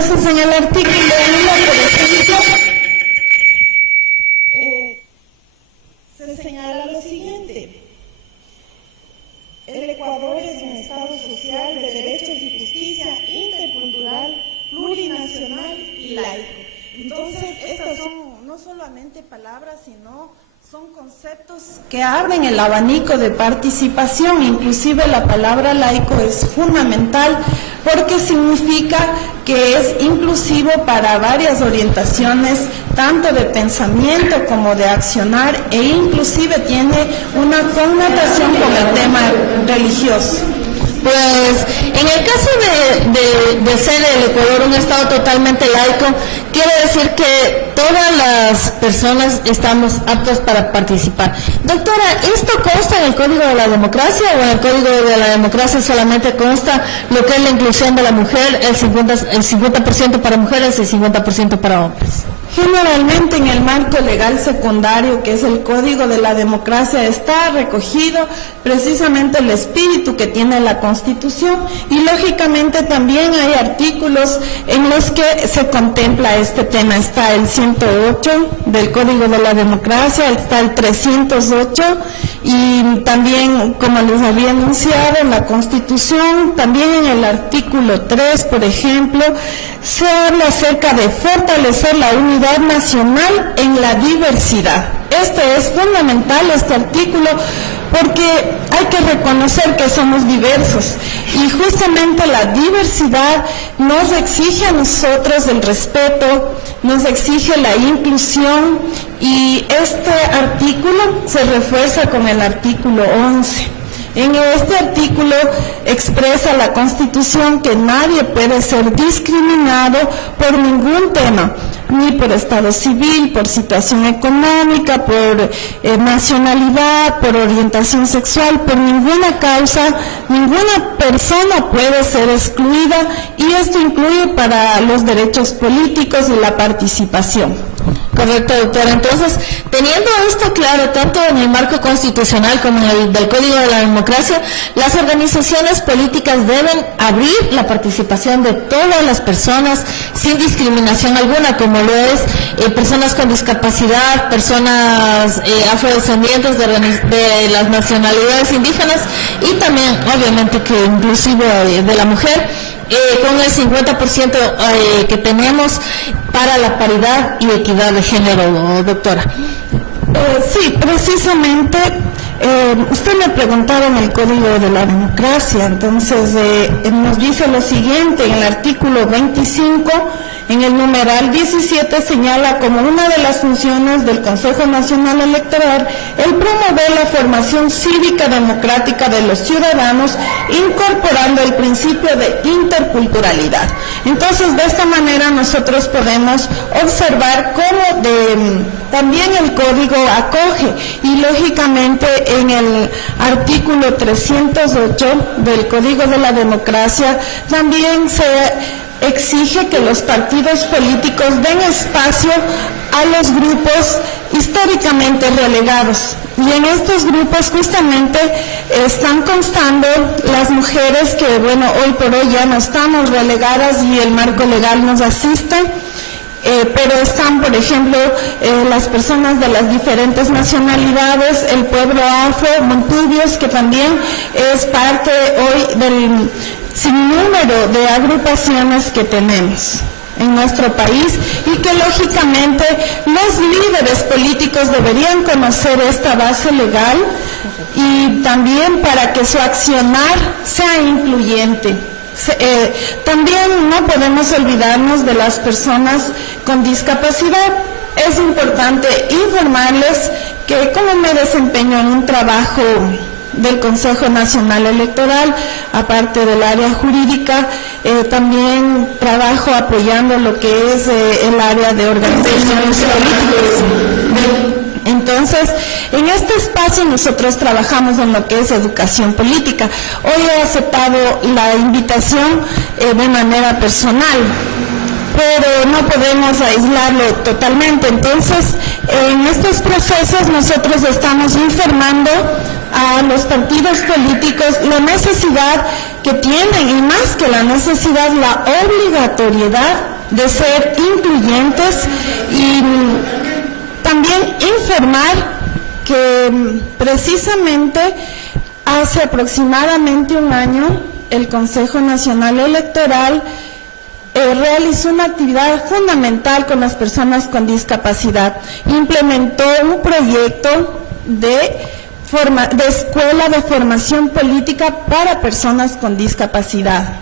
Entonces, en el artículo 1, por ejemplo, se señala lo siguiente: el Ecuador es un Estado social de derechos y justicia, intercultural, plurinacional y laico. Entonces, estas son no solamente palabras, sino son conceptos que abren el abanico de participación. Inclusive la palabra laico es fundamental porque significa que es inclusivo para varias orientaciones, tanto de pensamiento como de accionar, e inclusive tiene una connotación con el tema religioso. Pues en el caso de ser el Ecuador un Estado totalmente laico, quiere decir que todas las personas estamos aptos para participar. Doctora, ¿esto consta en el Código de la Democracia o en el Código de la Democracia solamente consta lo que es la inclusión de la mujer, el 50% para mujeres y el 50% para hombres? Generalmente en el marco legal secundario, que es el Código de la Democracia, está recogido precisamente el espíritu que tiene la Constitución, y lógicamente también hay artículos en los que se contempla este tema. Está el 108 del Código de la Democracia, está el 308, y también, como les había anunciado, en la Constitución, también en el artículo 3, por ejemplo, se habla acerca de fortalecer la unidad nacional en la diversidad. Este es fundamental, este artículo, porque hay que reconocer que somos diversos, y justamente la diversidad nos exige a nosotros el respeto, nos exige la inclusión, y este artículo se refuerza con el artículo 11. En este artículo expresa la Constitución que nadie puede ser discriminado por ningún tema, ni por estado civil, por situación económica, por nacionalidad, por orientación sexual, por ninguna causa. Ninguna persona puede ser excluida, y esto incluye para los derechos políticos y la participación. Correcto, doctora. Entonces, teniendo esto claro, tanto en el marco constitucional como en el del Código de la Democracia, las organizaciones políticas deben abrir la participación de todas las personas sin discriminación alguna, como lo es personas con discapacidad, personas afrodescendientes de las nacionalidades indígenas, y también, obviamente, que inclusive de la mujer, con el 50% que tenemos para la paridad y equidad de género, doctora. Sí, precisamente, usted me preguntaba en el Código de la Democracia. Entonces nos dice lo siguiente: en el artículo 25, en el numeral 17, señala como una de las funciones del Consejo Nacional Electoral el promover la formación cívica democrática de los ciudadanos, incorporando el principio de interculturalidad. Entonces, de esta manera nosotros podemos observar cómo también el Código acoge, y lógicamente en el artículo 308 del Código de la Democracia también se exige que los partidos políticos den espacio a los grupos históricamente relegados, y en estos grupos justamente están constando las mujeres que, hoy por hoy ya no estamos relegadas y el marco legal nos asiste. Pero están, por ejemplo, las personas de las diferentes nacionalidades, el pueblo afro, montubios, que también es parte hoy del sinnúmero de agrupaciones que tenemos en nuestro país, y que lógicamente los líderes políticos deberían conocer esta base legal, y también para que su accionar sea incluyente. También no podemos olvidarnos de las personas con discapacidad. Es importante informarles que, como me desempeño en un trabajo del Consejo Nacional Electoral, aparte del área jurídica, también trabajo apoyando lo que es el área de organizaciones políticas. Entonces, en este espacio nosotros trabajamos en lo que es educación política. Hoy he aceptado la invitación de manera personal, pero no podemos aislarlo totalmente. Entonces, en estos procesos nosotros estamos informando a los partidos políticos la necesidad que tienen, y más que la necesidad, la obligatoriedad de ser incluyentes y también informar que precisamente hace aproximadamente un año el Consejo Nacional Electoral realizó una actividad fundamental con las personas con discapacidad. Implementó un proyecto de escuela de formación política para personas con discapacidad,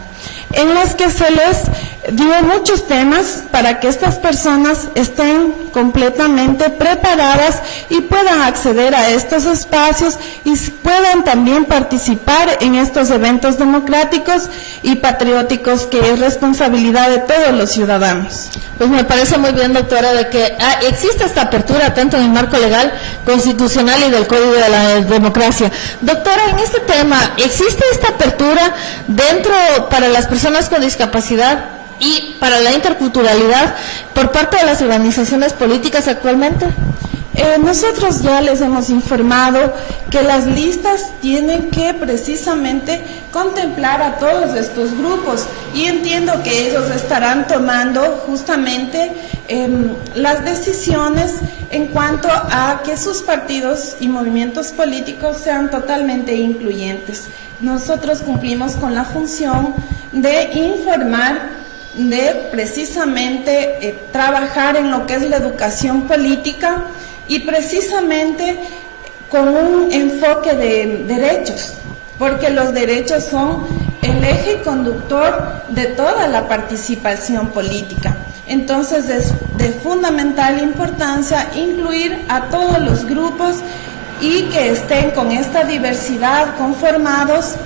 en las que se les dio muchos temas para que estas personas estén completamente preparadas y puedan acceder a estos espacios y puedan también participar en estos eventos democráticos y patrióticos que es responsabilidad de todos los ciudadanos. Pues me parece muy bien, doctora, de que existe esta apertura tanto en el marco legal, constitucional y del Código de la Democracia. Doctora, en este tema, ¿existe esta apertura dentro para las personas con discapacidad y para la interculturalidad por parte de las organizaciones políticas actualmente? Nosotros ya les hemos informado que las listas tienen que precisamente contemplar a todos estos grupos y entiendo que ellos estarán tomando justamente las decisiones en cuanto a que sus partidos y movimientos políticos sean totalmente incluyentes. Nosotros cumplimos con la función de informar, de precisamente trabajar en lo que es la educación política y precisamente con un enfoque de derechos, porque los derechos son el eje conductor de toda la participación política. Entonces es de fundamental importancia incluir a todos los grupos y que estén con esta diversidad conformados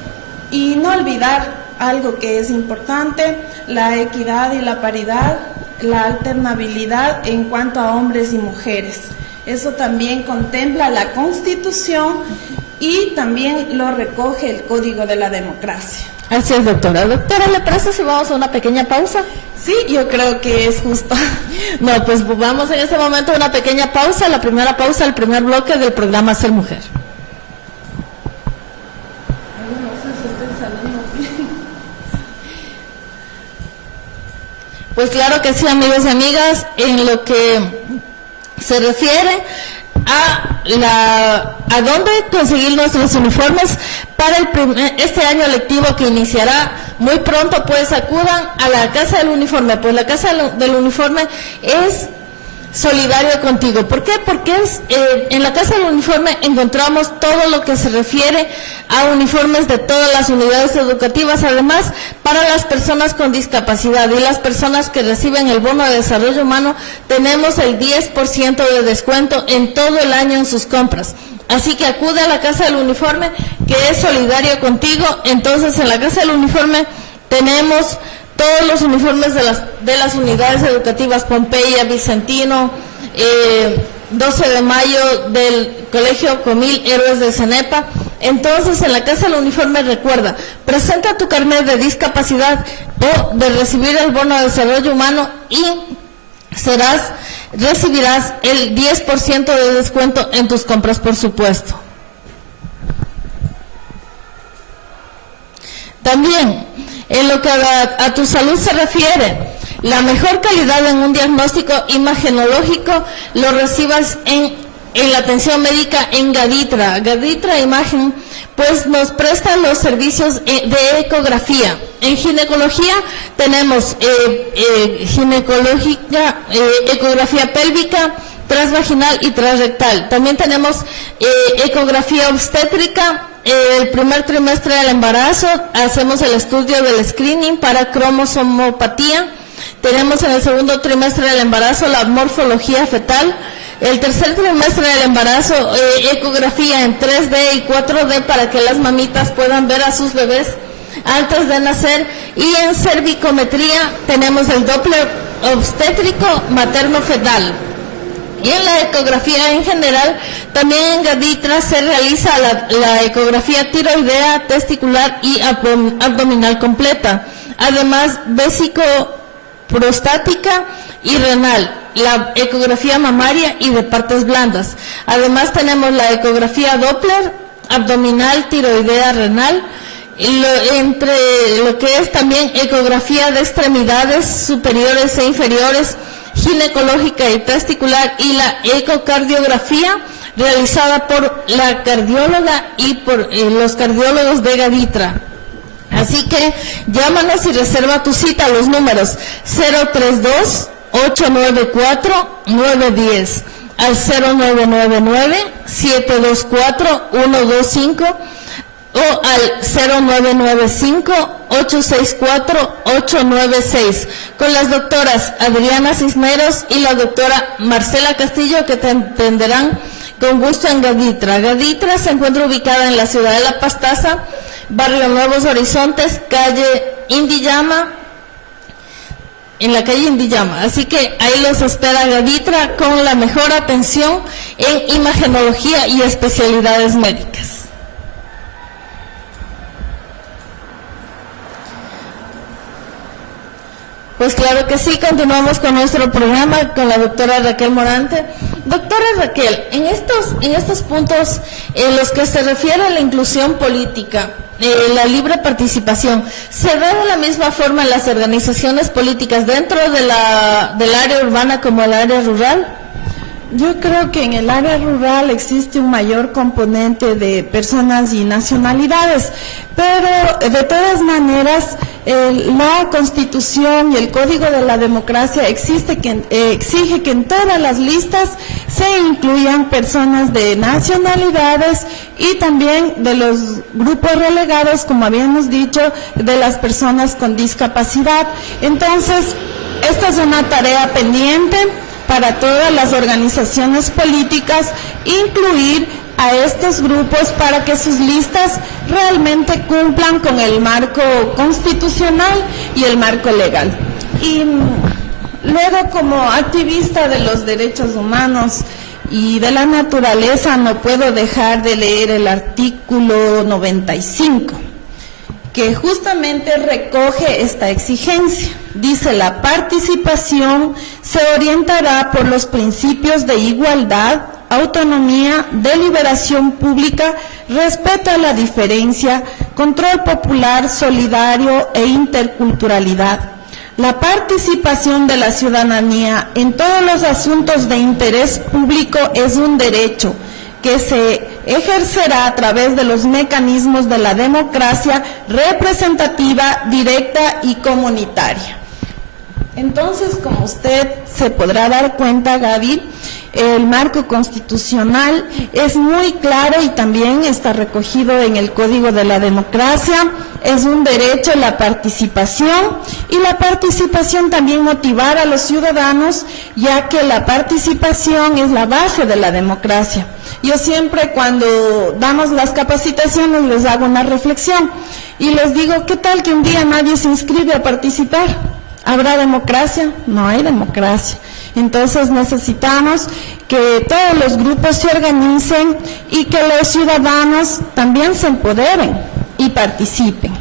y no olvidar algo que es importante, la equidad y la paridad, la alternabilidad en cuanto a hombres y mujeres. Eso también contempla la Constitución y también lo recoge el Código de la Democracia. Así es, doctora. Doctora, ¿le parece si vamos a una pequeña pausa? Sí, yo creo que es justo. No, pues vamos en este momento a una pequeña pausa, la primera pausa, el primer bloque del programa Ser Mujer. Pues claro que sí, amigos y amigas, en lo que se refiere a dónde conseguir nuestros uniformes para este año lectivo que iniciará muy pronto, pues acudan a la Casa del Uniforme, pues la Casa del Uniforme es solidario contigo. ¿Por qué? Porque en la Casa del Uniforme encontramos todo lo que se refiere a uniformes de todas las unidades educativas, además para las personas con discapacidad y las personas que reciben el bono de desarrollo humano, tenemos el 10% de descuento en todo el año en sus compras. Así que acude a la Casa del Uniforme, que es solidario contigo. Entonces, en la Casa del Uniforme tenemos todos los uniformes de las unidades educativas Pompeya, Vicentino, 12 de mayo del Colegio Comil, Héroes de Cenepa. Entonces, en la Casa del Uniforme, recuerda, presenta tu carnet de discapacidad o de recibir el bono de desarrollo humano y recibirás el 10% de descuento en tus compras, por supuesto. También, en lo que a tu salud se refiere, la mejor calidad en un diagnóstico imagenológico lo recibas en la atención médica en Gaditra. Gaditra Imagen, pues nos presta los servicios de ecografía. En ginecología tenemos ecografía pélvica, transvaginal y transrectal. También tenemos ecografía obstétrica. El primer trimestre del embarazo hacemos el estudio del screening para cromosomopatía. Tenemos en el segundo trimestre del embarazo la morfología fetal. El tercer trimestre del embarazo, ecografía en 3D y 4D para que las mamitas puedan ver a sus bebés antes de nacer. Y en cervicometría tenemos el Doppler obstétrico materno-fetal. Y en la ecografía en general, también en Gaditra se realiza la ecografía tiroidea, testicular y abdominal completa. Además, vésico-prostática y renal, la ecografía mamaria y de partes blandas. Además tenemos la ecografía Doppler, abdominal, tiroidea, renal, entre lo que es también ecografía de extremidades superiores e inferiores, ginecológica y testicular, y la ecocardiografía realizada por la cardióloga y por los cardiólogos de Gaditra. Así que llámanos y reserva tu cita a los números 032-894-910 al 0999-724-125 o al 0995-864-896 con las doctoras Adriana Cisneros y la doctora Marcela Castillo, que te atenderán con gusto en Gaditra. Gaditra se encuentra ubicada en la ciudad de La Pastaza, barrio Nuevos Horizontes, calle Indiyama, en la calle Indiyama. Así que ahí los espera Gaditra con la mejor atención en imagenología y especialidades médicas. Pues claro que sí, continuamos con nuestro programa con la doctora Raquel Morante. Doctora Raquel, en estos puntos en los que se refiere a la inclusión política, la libre participación, ¿se da de la misma forma en las organizaciones políticas dentro de del área urbana como el área rural? Yo creo que en el área rural existe un mayor componente de personas y nacionalidades, pero de todas maneras la Constitución y el Código de la Democracia exige que en todas las listas se incluyan personas de nacionalidades y también de los grupos relegados, como habíamos dicho, de las personas con discapacidad. Entonces, esta es una tarea pendiente para todas las organizaciones políticas, incluir a estos grupos para que sus listas realmente cumplan con el marco constitucional y el marco legal. Y luego, como activista de los derechos humanos y de la naturaleza, no puedo dejar de leer el artículo 95, que justamente recoge esta exigencia. Dice: la participación se orientará por los principios de igualdad, autonomía, deliberación pública, respeto a la diferencia, control popular, solidario e interculturalidad. La participación de la ciudadanía en todos los asuntos de interés público es un derecho que se ejercerá a través de los mecanismos de la democracia representativa, directa y comunitaria. Entonces, como usted se podrá dar cuenta, Gaby, el marco constitucional es muy claro y también está recogido en el Código de la Democracia. Es un derecho la participación, y la participación también motivar a los ciudadanos, ya que la participación es la base de la democracia. Yo siempre, cuando damos las capacitaciones, les hago una reflexión y les digo: ¿qué tal que un día nadie se inscribe a participar? ¿Habrá democracia? No hay democracia. Entonces necesitamos que todos los grupos se organicen y que los ciudadanos también se empoderen y participen.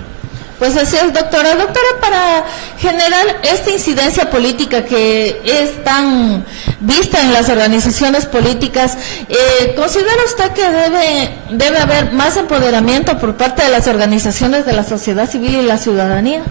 Pues así es, doctora. Doctora, para generar esta incidencia política que es tan vista en las organizaciones políticas, ¿considera usted que debe haber más empoderamiento por parte de las organizaciones de la sociedad civil y la ciudadanía?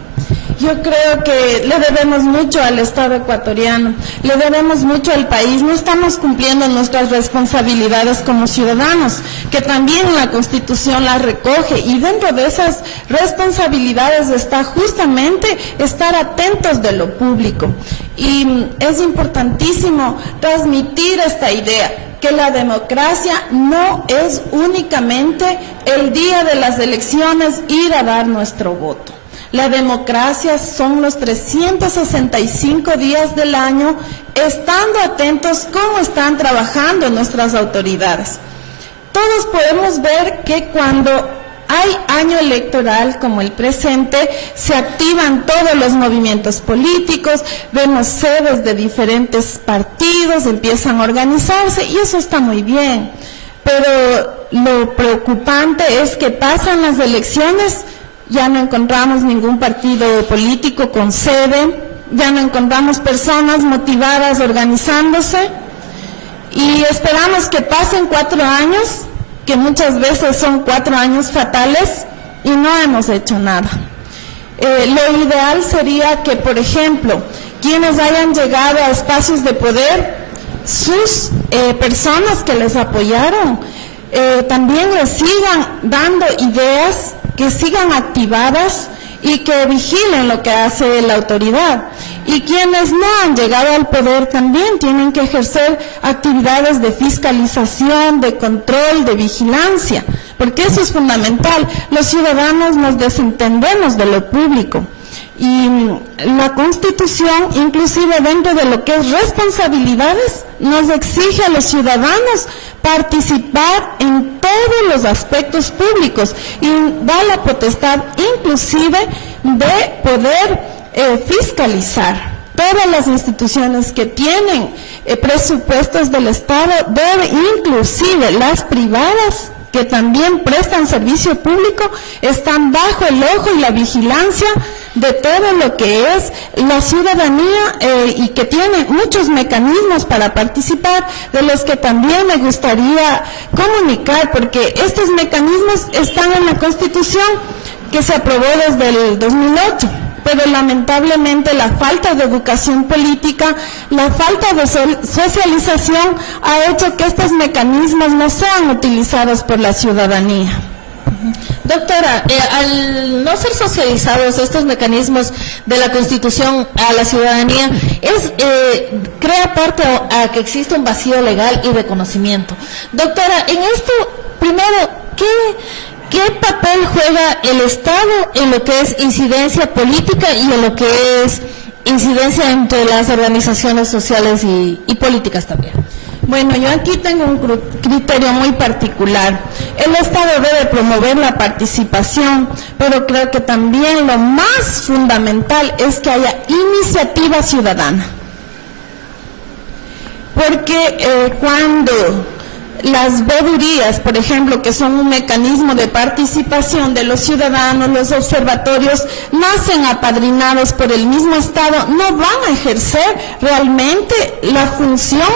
Yo creo que le debemos mucho al Estado ecuatoriano, le debemos mucho al país, no estamos cumpliendo nuestras responsabilidades como ciudadanos, que también la Constitución las recoge, y dentro de esas responsabilidades está justamente estar atentos de lo público. Y es importantísimo transmitir esta idea, que la democracia no es únicamente el día de las elecciones ir a dar nuestro voto. La democracia son los 365 días del año, estando atentos cómo están trabajando nuestras autoridades. Todos podemos ver que cuando hay año electoral como el presente, se activan todos los movimientos políticos, vemos sedes de diferentes partidos, empiezan a organizarse, y eso está muy bien. Pero lo preocupante es que pasan las elecciones, ya no encontramos ningún partido político con sede, ya no encontramos personas motivadas organizándose, y esperamos que pasen 4 años, que muchas veces son 4 años fatales, y no hemos hecho nada. Lo ideal sería que, por ejemplo, quienes hayan llegado a espacios de poder, sus personas que les apoyaron, también les sigan dando ideas, que sigan activadas y que vigilen lo que hace la autoridad. Y quienes no han llegado al poder también tienen que ejercer actividades de fiscalización, de control, de vigilancia, porque eso es fundamental. Los ciudadanos nos desentendemos de lo público. Y la Constitución, inclusive dentro de lo que es responsabilidades, nos exige a los ciudadanos participar en todos los aspectos públicos y da la potestad inclusive de poder fiscalizar. Todas las instituciones que tienen presupuestos del Estado, inclusive las privadas, que también prestan servicio público, están bajo el ojo y la vigilancia de todo lo que es la ciudadanía y que tiene muchos mecanismos para participar, de los que también me gustaría comunicar, porque estos mecanismos están en la Constitución que se aprobó desde el 2008. Pero lamentablemente la falta de educación política, la falta de socialización ha hecho que estos mecanismos no sean utilizados por la ciudadanía. Doctora, al no ser socializados estos mecanismos de la Constitución a la ciudadanía, crea parte a que existe un vacío legal y de conocimiento. Doctora, en esto, primero, ¿qué papel juega el Estado en lo que es incidencia política y en lo que es incidencia entre las organizaciones sociales y políticas también? Bueno, yo aquí tengo un criterio muy particular. El Estado debe promover la participación, pero creo que también lo más fundamental es que haya iniciativa ciudadana. Porque cuando las veedurías, por ejemplo, que son un mecanismo de participación de los ciudadanos, los observatorios, nacen apadrinados por el mismo Estado, no van a ejercer realmente la función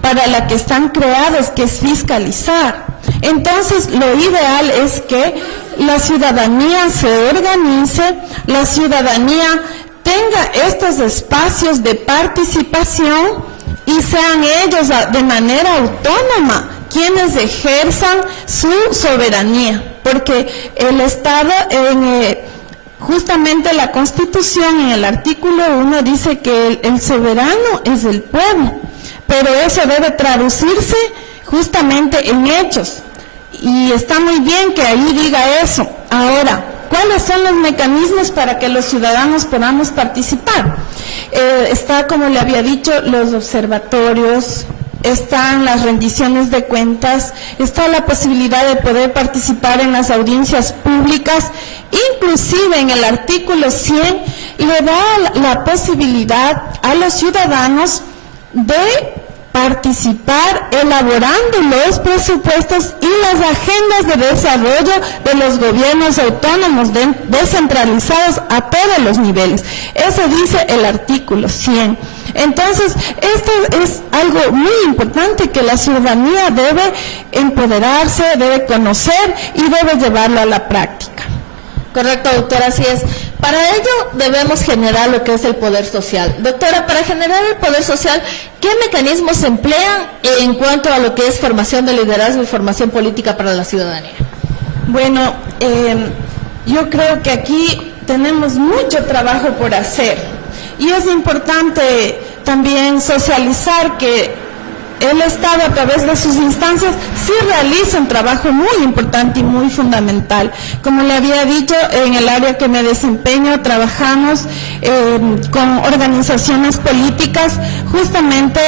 para la que están creados, que es fiscalizar. Entonces, lo ideal es que la ciudadanía se organice, la ciudadanía tenga estos espacios de participación y sean ellos de manera autónoma quienes ejerzan su soberanía, porque el Estado, justamente la Constitución en el artículo 1 dice que el soberano es el pueblo, pero eso debe traducirse justamente en hechos, y está muy bien que ahí diga eso. Ahora, ¿cuáles son los mecanismos para que los ciudadanos podamos participar? Está, como le había dicho, los observatorios, están las rendiciones de cuentas, está la posibilidad de poder participar en las audiencias públicas, inclusive en el artículo 100 le da la posibilidad a los ciudadanos de participar elaborando los presupuestos y las agendas de desarrollo de los gobiernos autónomos descentralizados a todos los niveles. Eso dice el artículo 100. Entonces, esto es algo muy importante que la ciudadanía debe empoderarse, debe conocer y debe llevarlo a la práctica. Correcto, doctora, así es. Para ello debemos generar lo que es el poder social. Doctora, para generar el poder social, ¿qué mecanismos se emplean en cuanto a lo que es formación de liderazgo y formación política para la ciudadanía? Bueno, yo creo que aquí tenemos mucho trabajo por hacer y es importante también socializar que el Estado, a través de sus instancias, sí realiza un trabajo muy importante y muy fundamental. Como le había dicho, en el área que me desempeño, trabajamos con organizaciones políticas, justamente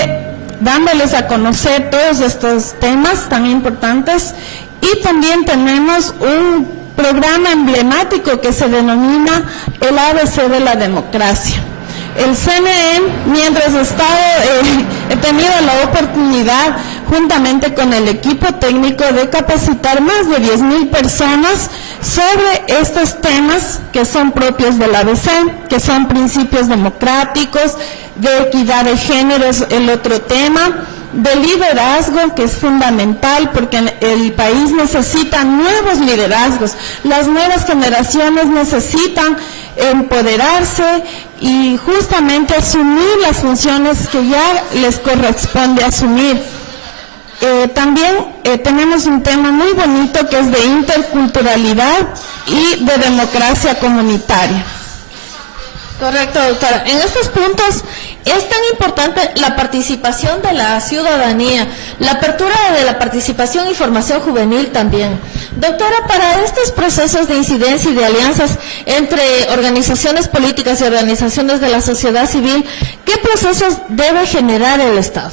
dándoles a conocer todos estos temas tan importantes, y también tenemos un programa emblemático que se denomina el ABC de la democracia. El CNE, mientras he tenido la oportunidad, juntamente con el equipo técnico, de capacitar más de 10,000 personas sobre estos temas que son propios del ABC, que son principios democráticos, de equidad de género es el otro tema, de liderazgo, que es fundamental porque el país necesita nuevos liderazgos. Las nuevas generaciones necesitan empoderarse y justamente asumir las funciones que ya les corresponde asumir. También tenemos un tema muy bonito que es de interculturalidad y de democracia comunitaria. Correcto, doctora. En estos puntos es tan importante la participación de la ciudadanía, la apertura de la participación y formación juvenil también. Doctora, para estos procesos de incidencia y de alianzas entre organizaciones políticas y organizaciones de la sociedad civil, ¿qué procesos debe generar el Estado?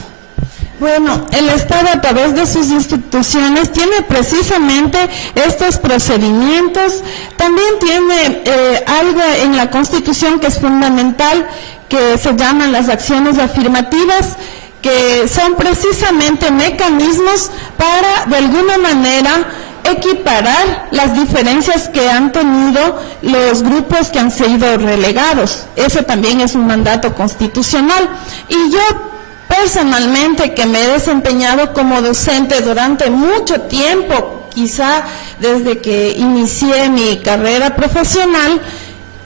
Bueno, el Estado a través de sus instituciones tiene precisamente estos procedimientos. También tiene algo en la Constitución que es fundamental, que se llaman las acciones afirmativas, que son precisamente mecanismos para, de alguna manera, equiparar las diferencias que han tenido los grupos que han sido relegados. Ese también es un mandato constitucional. Y yo personalmente, que me he desempeñado como docente durante mucho tiempo, quizá desde que inicié mi carrera profesional,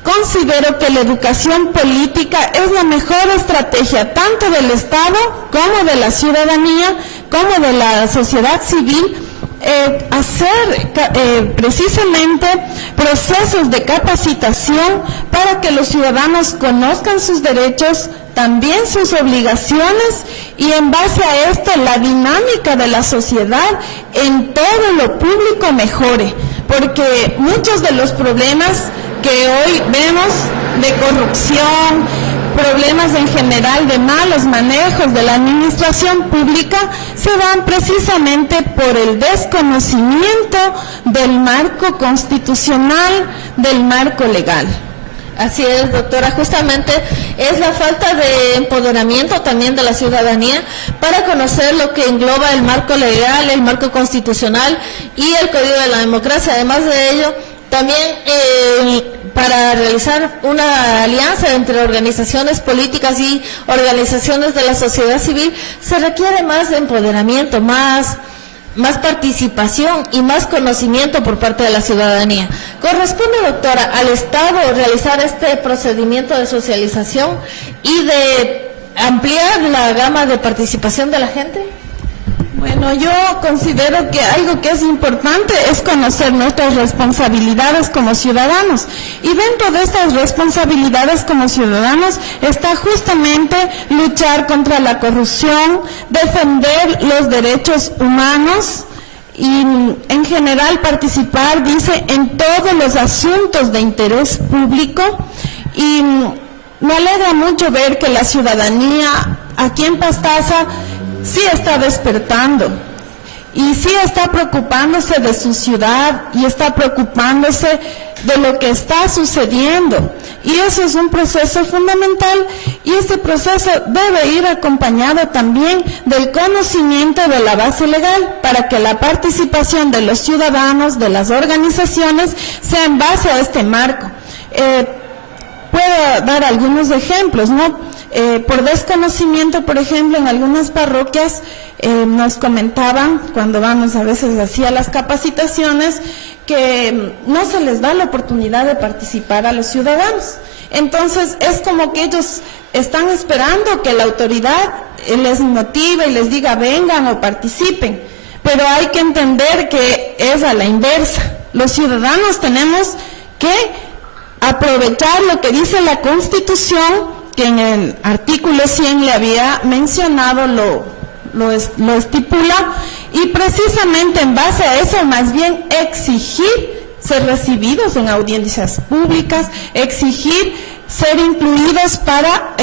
considero que la educación política es la mejor estrategia tanto del Estado como de la ciudadanía, como de la sociedad civil, hacer precisamente procesos de capacitación para que los ciudadanos conozcan sus derechos, también sus obligaciones, y en base a esto la dinámica de la sociedad en todo lo público mejore, porque muchos de los problemas que hoy vemos de corrupción, problemas en general de malos manejos de la administración pública, se dan precisamente por el desconocimiento del marco constitucional, del marco legal. Así es, doctora, justamente es la falta de empoderamiento también de la ciudadanía para conocer lo que engloba el marco legal, el marco constitucional y el Código de la Democracia. Además de ello, también para realizar una alianza entre organizaciones políticas y organizaciones de la sociedad civil se requiere más empoderamiento, más participación y más conocimiento por parte de la ciudadanía. ¿Corresponde, doctora, al Estado realizar este procedimiento de socialización y de ampliar la gama de participación de la gente? Bueno, yo considero que algo que es importante es conocer nuestras responsabilidades como ciudadanos, y dentro de estas responsabilidades como ciudadanos está justamente luchar contra la corrupción, defender los derechos humanos y en general participar, dice, en todos los asuntos de interés público. Y me alegra mucho ver que la ciudadanía aquí en Pastaza sí está despertando y sí está preocupándose de su ciudad y está preocupándose de lo que está sucediendo, y eso es un proceso fundamental, y este proceso debe ir acompañado también del conocimiento de la base legal para que la participación de los ciudadanos, de las organizaciones, sea en base a este marco. Puedo dar algunos ejemplos, ¿no? Por desconocimiento, por ejemplo, en algunas parroquias nos comentaban, cuando vamos a veces hacia las capacitaciones, que no se les da la oportunidad de participar a los ciudadanos. Entonces es como que ellos están esperando que la autoridad les motive y les diga vengan o participen, pero hay que entender que es a la inversa. Los ciudadanos tenemos que aprovechar lo que dice la Constitución, que en el artículo 100 le había mencionado, lo estipula, y precisamente en base a eso más bien exigir ser recibidos en audiencias públicas, exigir ser incluidos para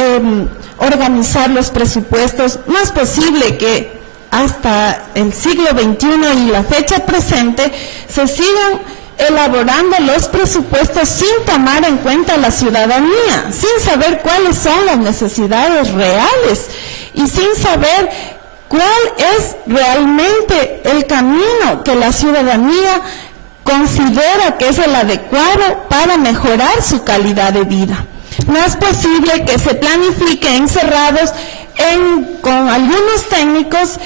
organizar los presupuestos. No es posible que hasta el siglo XXI y la fecha presente se sigan elaborando los presupuestos sin tomar en cuenta a la ciudadanía, sin saber cuáles son las necesidades reales y sin saber cuál es realmente el camino que la ciudadanía considera que es el adecuado para mejorar su calidad de vida. No es posible que se planifique encerrados con algunos técnicos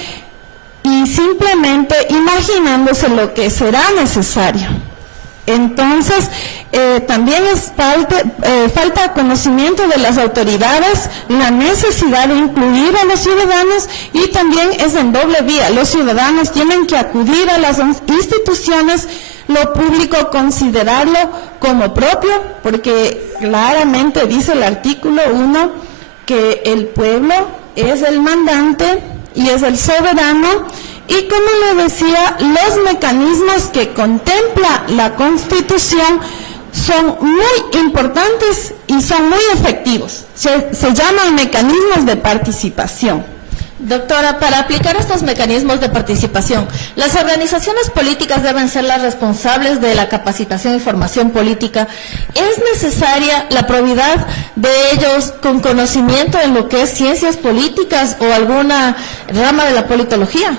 y simplemente imaginándose lo que será necesario. Entonces, también falta conocimiento de las autoridades, la necesidad de incluir a los ciudadanos, y también es en doble vía. Los ciudadanos tienen que acudir a las instituciones, lo público considerarlo como propio, porque claramente dice el artículo 1 que el pueblo es el mandante y es el soberano. Y como le decía, los mecanismos que contempla la Constitución son muy importantes y son muy efectivos. Se llaman mecanismos de participación. Doctora, para aplicar estos mecanismos de participación, las organizaciones políticas deben ser las responsables de la capacitación y formación política. ¿Es necesaria la probidad de ellos con conocimiento en lo que es ciencias políticas o alguna rama de la politología?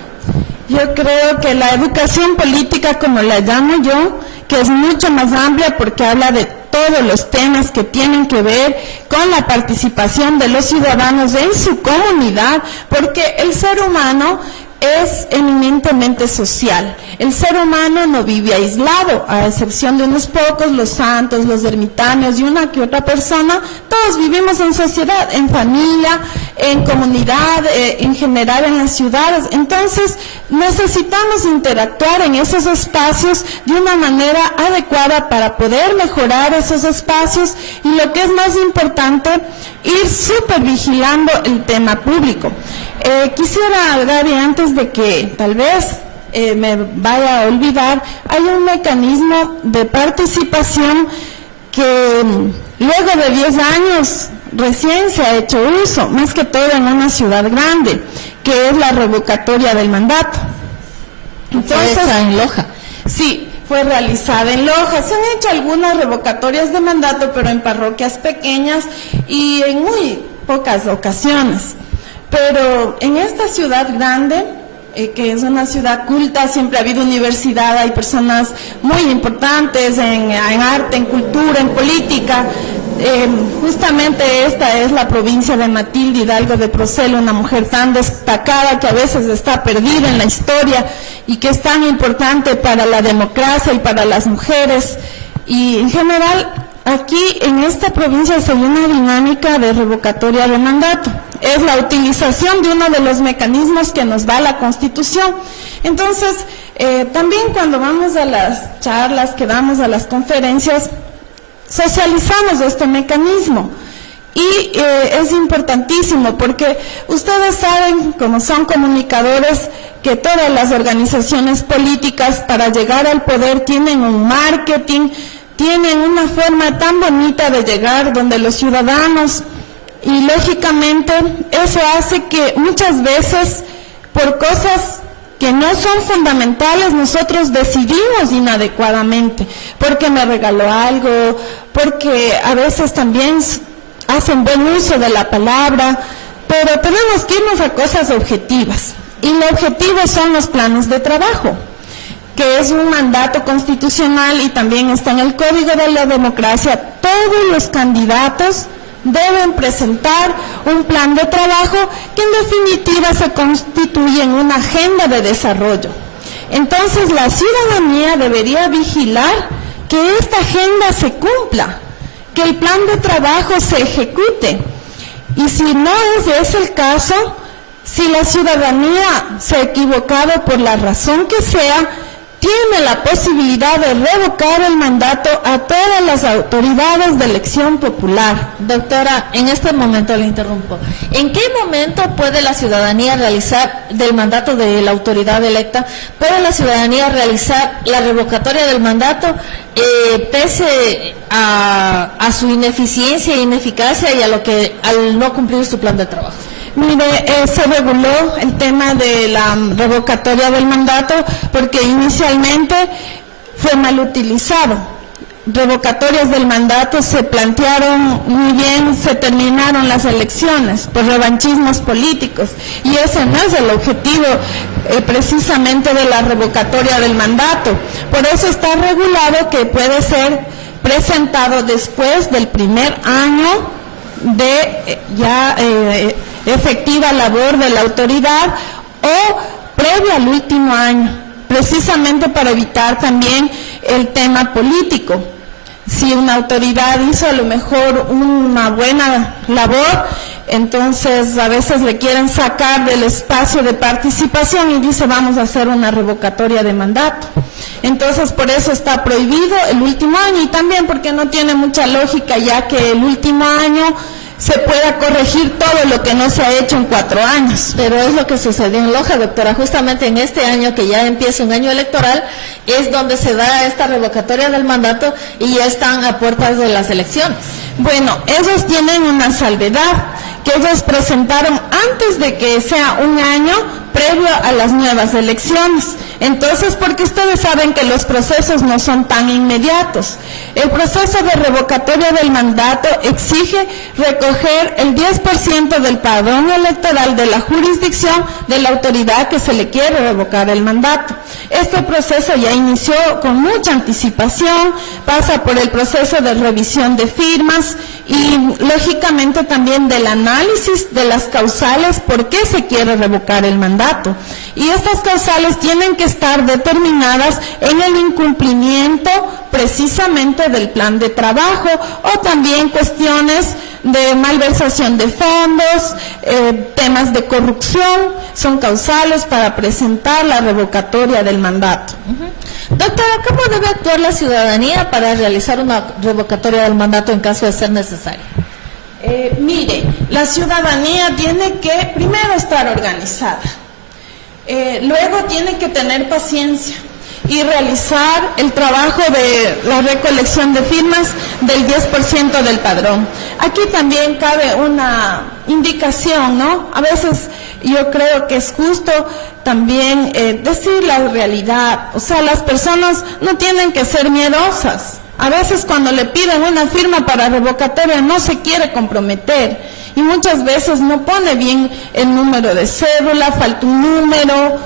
Yo creo que la educación política, como la llamo yo, que es mucho más amplia porque habla de todos los temas que tienen que ver con la participación de los ciudadanos en su comunidad, porque el ser humano es eminentemente social. El ser humano no vive aislado, a excepción de unos pocos, los santos, los ermitaños y una que otra persona. Todos vivimos en sociedad, en familia, en comunidad, en general en las ciudades. Entonces, necesitamos interactuar en esos espacios de una manera adecuada para poder mejorar esos espacios y, lo que es más importante, ir supervigilando el tema público. Quisiera, Gaby, antes de que tal vez me vaya a olvidar, hay un mecanismo de participación que luego de 10 años recién se ha hecho uso, más que todo en una ciudad grande, que es la revocatoria del mandato. Entonces, en Loja. Sí, fue realizada en Loja. Se han hecho algunas revocatorias de mandato, pero en parroquias pequeñas y en muy pocas ocasiones. Pero en esta ciudad grande, que es una ciudad culta, siempre ha habido universidad, hay personas muy importantes en arte, en cultura, en política. Justamente esta es la provincia de Matilde Hidalgo de Procel, una mujer tan destacada que a veces está perdida en la historia y que es tan importante para la democracia y para las mujeres. Y en general, aquí en esta provincia se ve una dinámica de revocatoria de mandato. Es la utilización de uno de los mecanismos que nos da la Constitución. Entonces, también cuando vamos a las charlas, que damos a las conferencias, socializamos este mecanismo. Y es importantísimo porque ustedes saben, como son comunicadores, que todas las organizaciones políticas para llegar al poder tienen un marketing, tienen una forma tan bonita de llegar donde los ciudadanos, y lógicamente eso hace que muchas veces por cosas que no son fundamentales nosotros decidimos inadecuadamente, porque me regaló algo, porque a veces también hacen buen uso de la palabra, pero tenemos que irnos a cosas objetivas, y lo objetivo son los planes de trabajo, que es un mandato constitucional y también está en el Código de la Democracia. Todos los candidatos deben presentar un plan de trabajo que en definitiva se constituye en una agenda de desarrollo. Entonces la ciudadanía debería vigilar que esta agenda se cumpla, que el plan de trabajo se ejecute. Y si no es ese el caso, si la ciudadanía se ha equivocado por la razón que sea, tiene la posibilidad de revocar el mandato a todas las autoridades de elección popular. Doctora, en este momento le interrumpo. ¿En qué momento puede la ciudadanía realizar, del mandato de la autoridad electa, puede la ciudadanía realizar la revocatoria del mandato pese a su ineficiencia e ineficacia y al no cumplir su plan de trabajo? Mire, se reguló el tema de la revocatoria del mandato porque inicialmente fue mal utilizado. Revocatorias del mandato se plantearon muy bien, se terminaron las elecciones por revanchismos políticos y ese no es el objetivo precisamente de la revocatoria del mandato. Por eso está regulado que puede ser presentado después del primer año de efectiva labor de la autoridad o previo al último año, precisamente para evitar también el tema político. Si una autoridad hizo a lo mejor una buena labor, entonces a veces le quieren sacar del espacio de participación y dice vamos a hacer una revocatoria de mandato. Entonces por eso está prohibido el último año y también porque no tiene mucha lógica, ya que el último año se pueda corregir todo lo que no se ha hecho en 4 años. Pero es lo que sucedió en Loja, doctora. Justamente en este año, que ya empieza un año electoral, es donde se da esta revocatoria del mandato y ya están a puertas de las elecciones. Bueno, ellos tienen una salvedad, que ellos presentaron antes de que sea un año previo a las nuevas elecciones. Entonces, porque ustedes saben que los procesos no son tan inmediatos. El proceso de revocatoria del mandato exige recoger el 10% del padrón electoral de la jurisdicción de la autoridad que se le quiere revocar el mandato. Este proceso ya inició con mucha anticipación, pasa por el proceso de revisión de firmas y lógicamente también del análisis de las causales por qué se quiere revocar el mandato. Y estas causales tienen que estar determinadas en el incumplimiento precisamente del plan de trabajo o también cuestiones de malversación de fondos, temas de corrupción, son causales para presentar la revocatoria del mandato. Doctora, ¿cómo debe actuar la ciudadanía para realizar una revocatoria del mandato en caso de ser necesario? Mire, la ciudadanía tiene que primero estar organizada, luego tiene que tener paciencia y realizar el trabajo de la recolección de firmas del 10% del padrón. Aquí también cabe una indicación, ¿no? A veces yo creo que es justo también decir la realidad, o sea, las personas no tienen que ser miedosas. A veces cuando le piden una firma para revocatoria no se quiere comprometer y muchas veces no pone bien el número de cédula, falta un número,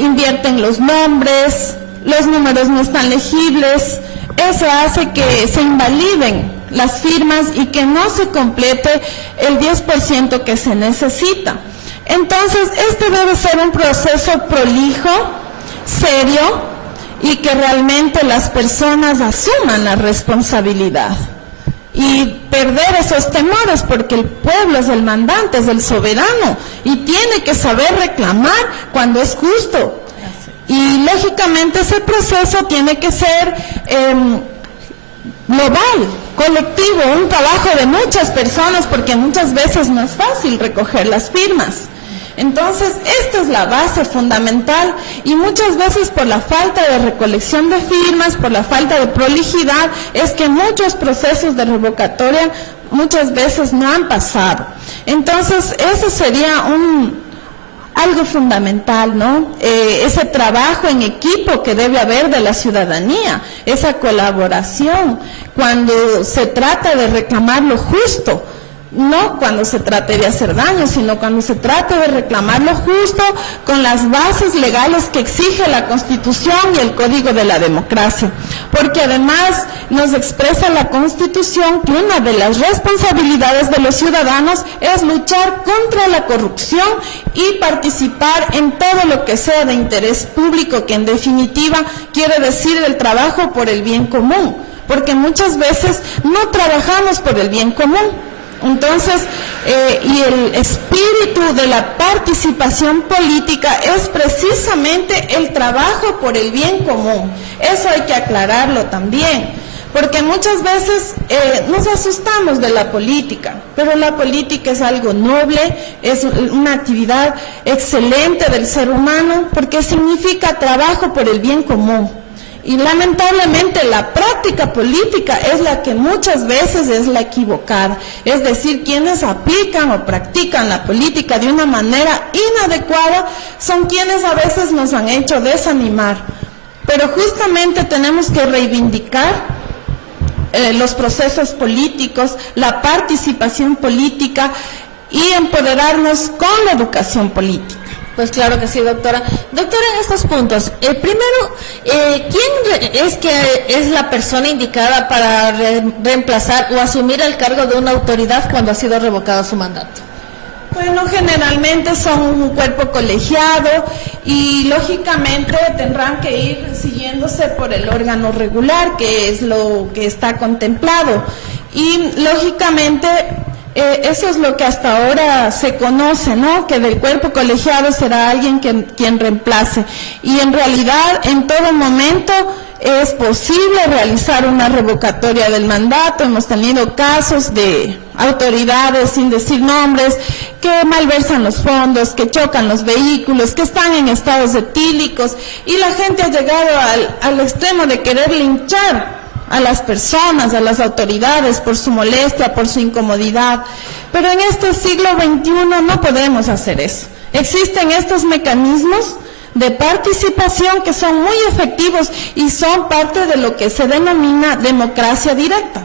invierten los nombres, los números no están legibles. Eso hace que se invaliden las firmas y que no se complete el 10% que se necesita. Entonces, este debe ser un proceso prolijo, serio, y que realmente las personas asuman la responsabilidad y perder esos temores, porque el pueblo es el mandante, es el soberano y tiene que saber reclamar cuando es justo. Y lógicamente ese proceso tiene que ser global, colectivo, un trabajo de muchas personas, porque muchas veces no es fácil recoger las firmas. Entonces, esta es la base fundamental y muchas veces por la falta de recolección de firmas, por la falta de prolijidad, es que muchos procesos de revocatoria muchas veces no han pasado. Entonces, eso sería algo fundamental, ¿no? Ese trabajo en equipo que debe haber de la ciudadanía, esa colaboración cuando se trata de reclamar lo justo. No cuando se trate de hacer daño, sino cuando se trate de reclamar lo justo con las bases legales que exige la Constitución y el Código de la Democracia. Porque además nos expresa la Constitución que una de las responsabilidades de los ciudadanos es luchar contra la corrupción y participar en todo lo que sea de interés público, que en definitiva quiere decir el trabajo por el bien común, porque muchas veces no trabajamos por el bien común. Entonces, y el espíritu de la participación política es precisamente el trabajo por el bien común. Eso hay que aclararlo también, porque muchas veces nos asustamos de la política, pero la política es algo noble, es una actividad excelente del ser humano, porque significa trabajo por el bien común. Y lamentablemente la práctica política es la que muchas veces es la equivocada, es decir, quienes aplican o practican la política de una manera inadecuada son quienes a veces nos han hecho desanimar. Pero justamente tenemos que reivindicar los procesos políticos, la participación política y empoderarnos con la educación política. Pues claro que sí, doctora. Doctora, en estos puntos, primero, ¿quién es que es la persona indicada para reemplazar o asumir el cargo de una autoridad cuando ha sido revocado su mandato? Bueno, generalmente son un cuerpo colegiado y lógicamente tendrán que ir siguiéndose por el órgano regular, que es lo que está contemplado. Y lógicamente eso es lo que hasta ahora se conoce, ¿no? Que del cuerpo colegiado será alguien quien reemplace. Y en realidad, en todo momento es posible realizar una revocatoria del mandato. Hemos tenido casos de autoridades, sin decir nombres, que malversan los fondos, que chocan los vehículos, que están en estados etílicos, y la gente ha llegado al extremo de querer linchar a las personas, a las autoridades, por su molestia, por su incomodidad. Pero en este siglo XXI no podemos hacer eso. Existen estos mecanismos de participación que son muy efectivos y son parte de lo que se denomina democracia directa.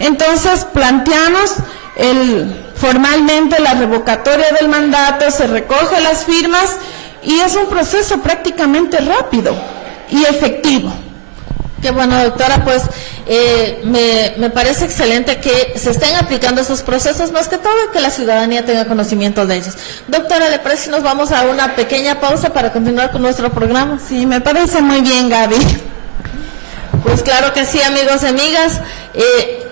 Entonces, planteamos formalmente la revocatoria del mandato, se recoge las firmas y es un proceso prácticamente rápido y efectivo. Qué bueno, doctora, pues me parece excelente que se estén aplicando esos procesos, más que todo que la ciudadanía tenga conocimiento de ellos. Doctora, ¿le parece si nos vamos a una pequeña pausa para continuar con nuestro programa? Sí, me parece muy bien, Gaby. Pues claro que sí, amigos y amigas.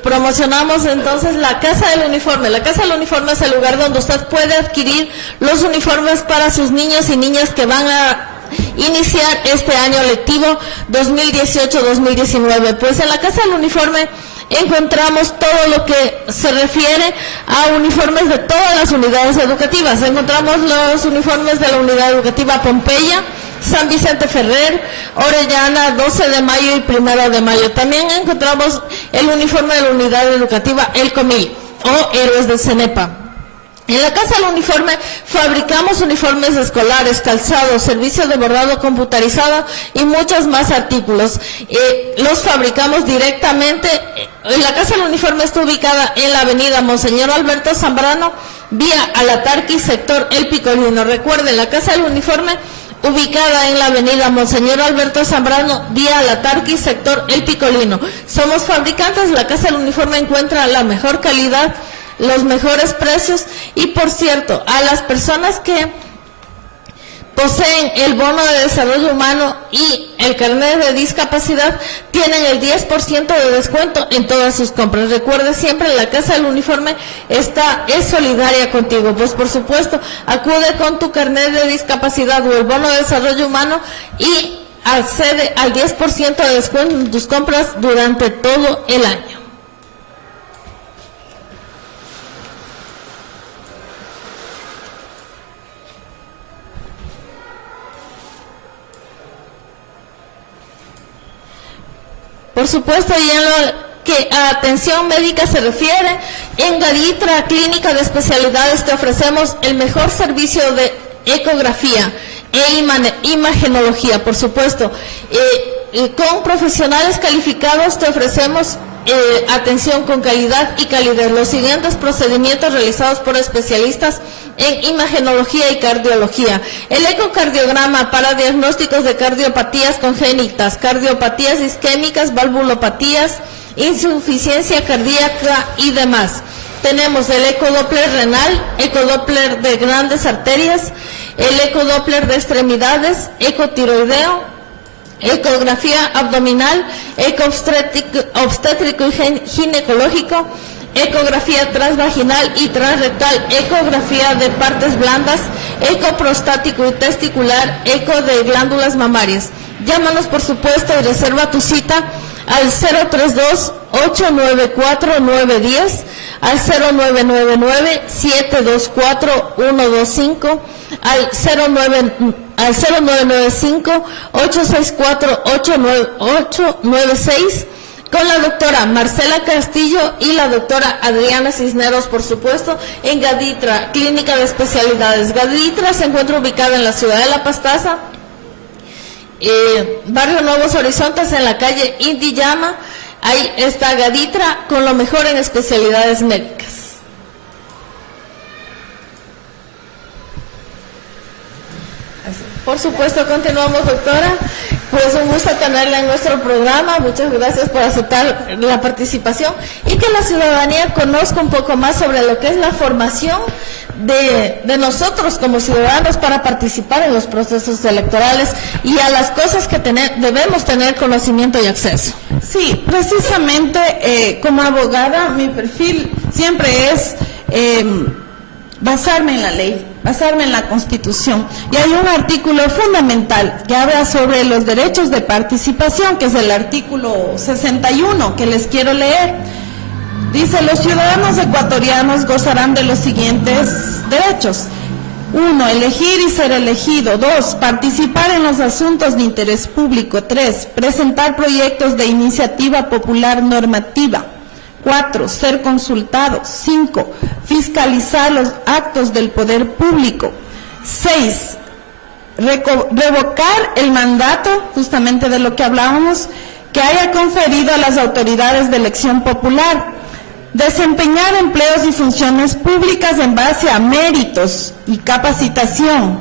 Promocionamos entonces la Casa del Uniforme. La Casa del Uniforme es el lugar donde usted puede adquirir los uniformes para sus niños y niñas que van a iniciar este año lectivo 2018-2019. Pues en la Casa del Uniforme encontramos todo lo que se refiere a uniformes de todas las unidades educativas. Encontramos los uniformes de la unidad educativa Pompeya, San Vicente Ferrer, Orellana, 12 de mayo y 1 de mayo. También encontramos el uniforme de la unidad educativa El Comil o Héroes de Cenepa. En la Casa del Uniforme fabricamos uniformes escolares, calzados, servicio de bordado computarizado y muchos más artículos. Los fabricamos directamente. La Casa del Uniforme está ubicada en la avenida Monseñor Alberto Zambrano, vía Alatarqui, sector El Picolino. Recuerden, la Casa del Uniforme ubicada en la avenida Monseñor Alberto Zambrano, vía Alatarqui, sector El Picolino. Somos fabricantes. La Casa del Uniforme encuentra la mejor calidad, los mejores precios, y por cierto, a las personas que poseen el bono de desarrollo humano y el carnet de discapacidad tienen el 10% de descuento en todas sus compras. Recuerde siempre, la Casa del Uniforme es solidaria contigo. Pues por supuesto, acude con tu carnet de discapacidad o el bono de desarrollo humano y accede al 10% de descuento en tus compras durante todo el año. Por supuesto, y en lo que a atención médica se refiere, en Gaditra, Clínica de Especialidades, te ofrecemos el mejor servicio de ecografía e imagenología, por supuesto. Con profesionales calificados te ofrecemos atención con calidad y calidez. Los siguientes procedimientos realizados por especialistas en imagenología y cardiología: el ecocardiograma para diagnósticos de cardiopatías congénitas, cardiopatías isquémicas, valvulopatías, insuficiencia cardíaca y demás. Tenemos el ecodoppler renal, ecodoppler de grandes arterias, el ecodoppler de extremidades, ecotiroideo, ecografía abdominal, obstétrico y ginecológico, ecografía transvaginal y transrectal, ecografía de partes blandas, ecoprostático y testicular, eco de glándulas mamarias. Llámanos por supuesto y reserva tu cita al 032-894-910, al 0999-724-125, al 0995-864-896, con la doctora Marcela Castillo y la doctora Adriana Cisneros, por supuesto, en Gaditra, Clínica de Especialidades. Gaditra se encuentra ubicada en la ciudad de La Pastaza, barrio Nuevos Horizontes, en la calle Inti Llama. Ahí está Gaditra, con lo mejor en especialidades médicas. Por supuesto, continuamos, doctora. Pues un gusto tenerla en nuestro programa. Muchas gracias por aceptar la participación y que la ciudadanía conozca un poco más sobre lo que es la formación de nosotros como ciudadanos para participar en los procesos electorales y a las cosas que debemos tener conocimiento y acceso. Sí, precisamente como abogada mi perfil siempre es basarme en la ley, basarme en la Constitución. Y hay un artículo fundamental que habla sobre los derechos de participación, que es el artículo 61, que les quiero leer. Dice, los ciudadanos ecuatorianos gozarán de los siguientes derechos. 1. Elegir y ser elegido. 2. Participar en los asuntos de interés público. 3. Presentar proyectos de iniciativa popular normativa. 4. Ser consultados. 5. Fiscalizar los actos del poder público. 6. Revocar el mandato, justamente de lo que hablábamos, que haya conferido a las autoridades de elección popular. Desempeñar empleos y funciones públicas en base a méritos y capacitación.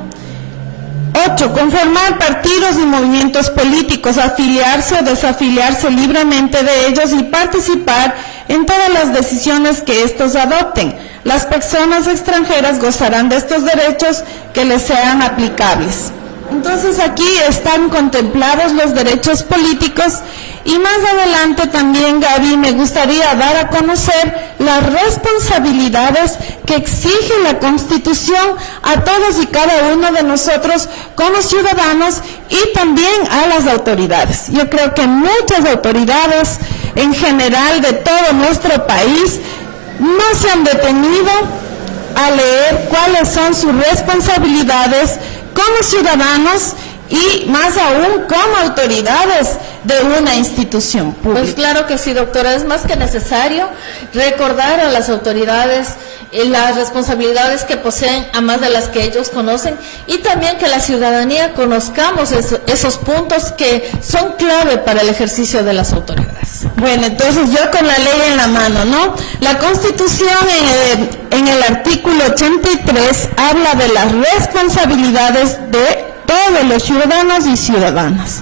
8. Conformar partidos y movimientos políticos, afiliarse o desafiliarse libremente de ellos y participar en todas las decisiones que estos adopten. Las personas extranjeras gozarán de estos derechos que les sean aplicables. Entonces aquí están contemplados los derechos políticos y más adelante también, Gaby, me gustaría dar a conocer las responsabilidades que exige la Constitución a todos y cada uno de nosotros como ciudadanos y también a las autoridades. Yo creo que muchas autoridades en general de todo nuestro país no se han detenido a leer cuáles son sus responsabilidades como ciudadanos y más aún como autoridades de una institución pública. Pues claro que sí, doctora, es más que necesario recordar a las autoridades las responsabilidades que poseen a más de las que ellos conocen y también que la ciudadanía conozcamos esos puntos que son clave para el ejercicio de las autoridades. Bueno, entonces yo con la ley en la mano, ¿no? La Constitución en el artículo 83 habla de las responsabilidades de todos los ciudadanos y ciudadanas.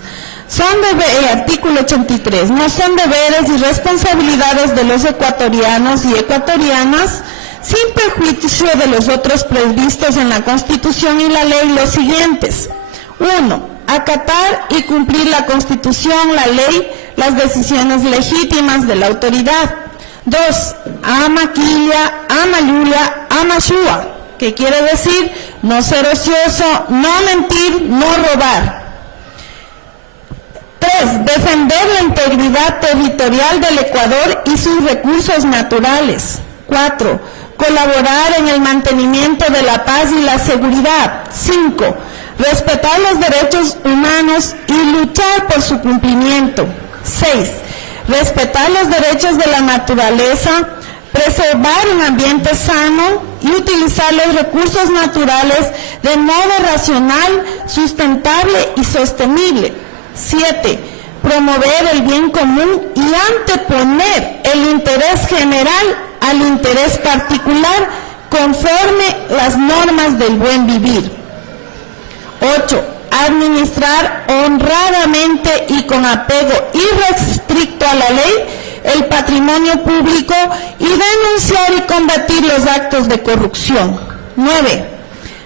El artículo 83, no son deberes y responsabilidades de los ecuatorianos y ecuatorianas, sin perjuicio de los otros previstos en la Constitución y la ley, los siguientes. 1. Acatar y cumplir la Constitución, la ley, las decisiones legítimas de la autoridad. 2. Amaquilla, amayulia, amashua, que quiere decir no ser ocioso, no mentir, no robar. 3. Defender la integridad territorial del Ecuador y sus recursos naturales. 4. Colaborar en el mantenimiento de la paz y la seguridad. 5. Respetar los derechos humanos y luchar por su cumplimiento. 6. Respetar los derechos de la naturaleza, preservar un ambiente sano y utilizar los recursos naturales de modo racional, sustentable y sostenible. 7. Promover el bien común y anteponer el interés general al interés particular conforme las normas del buen vivir. 8. Administrar honradamente y con apego irrestricto a la ley el patrimonio público y denunciar y combatir los actos de corrupción. 9.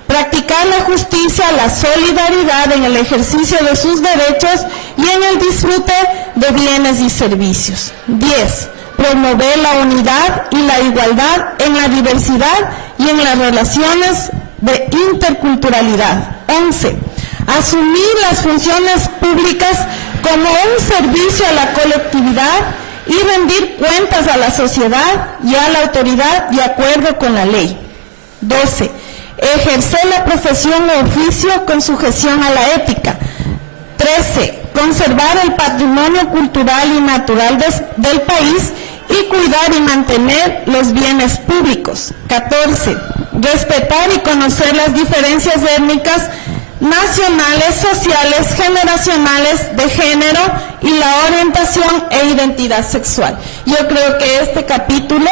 Practicar la justicia, la solidaridad en el ejercicio de sus derechos y en el disfrute de bienes y servicios. 10. Promover la unidad y la igualdad en la diversidad y en las relaciones de interculturalidad. 11. Asumir las funciones públicas como un servicio a la colectividad y rendir cuentas a la sociedad y a la autoridad de acuerdo con la ley. 12. Ejercer la profesión o oficio con sujeción a la ética. 13. Conservar el patrimonio cultural y natural del país y cuidar y mantener los bienes públicos. 14. Respetar y conocer las diferencias étnicas, nacionales, sociales, generacionales, de género y la orientación e identidad sexual. Yo creo que este capítulo,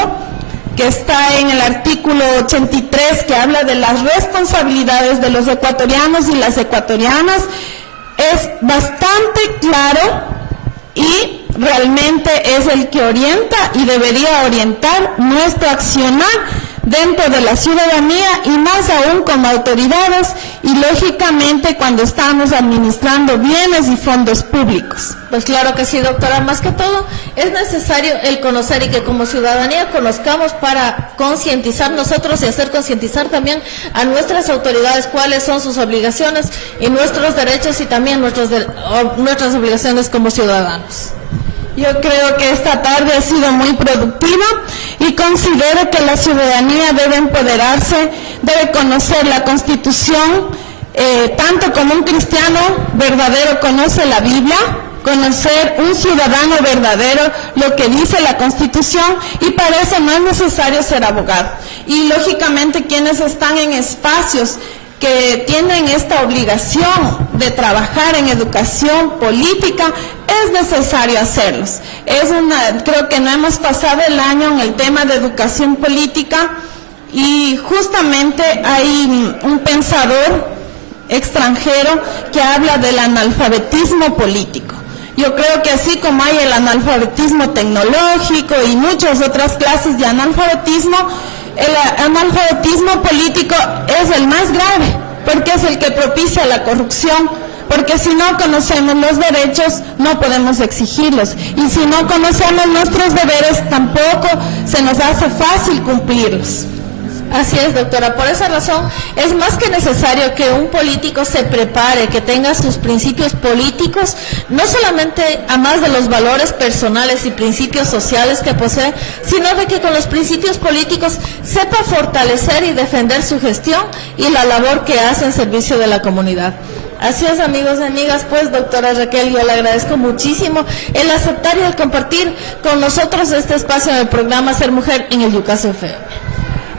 que está en el artículo 83, que habla de las responsabilidades de los ecuatorianos y las ecuatorianas, es bastante claro y realmente es el que orienta y debería orientar nuestro accionar dentro de la ciudadanía y más aún como autoridades y lógicamente cuando estamos administrando bienes y fondos públicos. Pues claro que sí, doctora, más que todo es necesario el conocer y que como ciudadanía conozcamos para concientizar nosotros y hacer concientizar también a nuestras autoridades cuáles son sus obligaciones y nuestros derechos y también nuestras obligaciones como ciudadanos. Yo creo que esta tarde ha sido muy productiva y considero que la ciudadanía debe empoderarse, debe conocer la Constitución, tanto como un cristiano verdadero conoce la Biblia, conocer un ciudadano verdadero lo que dice la Constitución, y para eso no es necesario ser abogado. Y lógicamente quienes están en espacios que tienen esta obligación de trabajar en educación política, es necesario hacerlos. Creo que no hemos pasado el año en el tema de educación política y justamente hay un pensador extranjero que habla del analfabetismo político. Yo creo que así como hay el analfabetismo tecnológico y muchas otras clases de analfabetismo, el analfabetismo político es el más grave, porque es el que propicia la corrupción, porque si no conocemos los derechos no podemos exigirlos, y si no conocemos nuestros deberes tampoco se nos hace fácil cumplirlos. Así es, doctora. Por esa razón es más que necesario que un político se prepare, que tenga sus principios políticos, no solamente a más de los valores personales y principios sociales que posee, sino de que con los principios políticos sepa fortalecer y defender su gestión y la labor que hace en servicio de la comunidad. Así es, amigos y amigas, pues doctora Raquel, yo le agradezco muchísimo el aceptar y el compartir con nosotros este espacio en el programa Ser Mujer en el Yucasio FM.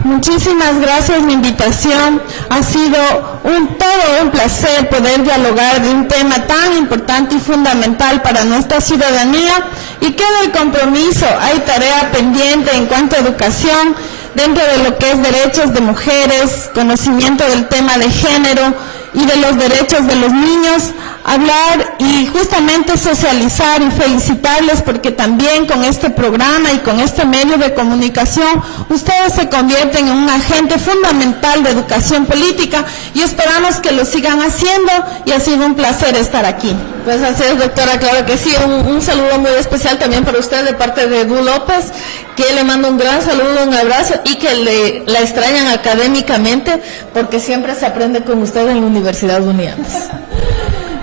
Muchísimas gracias, mi invitación. Ha sido todo un placer poder dialogar de un tema tan importante y fundamental para nuestra ciudadanía, y queda el compromiso. Hay tarea pendiente en cuanto a educación, dentro de lo que es derechos de mujeres, conocimiento del tema de género y de los derechos de los niños, hablar y justamente socializar y felicitarles porque también con este programa y con este medio de comunicación ustedes se convierten en un agente fundamental de educación política y esperamos que lo sigan haciendo, y ha sido un placer estar aquí. Pues así es, doctora, claro que sí, un saludo muy especial también para usted de parte de Edu López, que le mando un gran saludo, un abrazo, y que la extrañan académicamente porque siempre se aprende con usted en la Universidad de Unianes.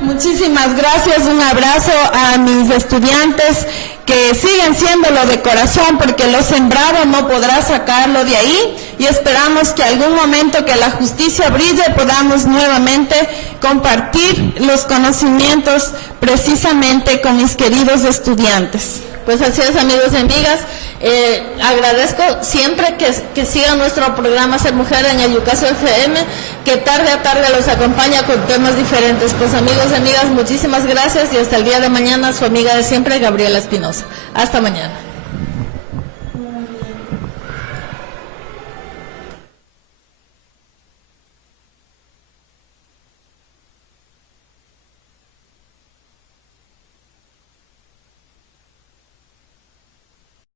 Muchísimas gracias, un abrazo a mis estudiantes que siguen siéndolo de corazón, porque lo sembrado no podrá sacarlo de ahí, y esperamos que algún momento que la justicia brille podamos nuevamente compartir los conocimientos precisamente con mis queridos estudiantes. Pues así es, amigos y amigas, agradezco siempre que sigan nuestro programa Ser Mujer en el Yucasio FM, que tarde a tarde los acompaña con temas diferentes. Pues amigos y amigas, muchísimas gracias, y hasta el día de mañana su amiga de siempre, Gabriela Espinosa. Hasta mañana.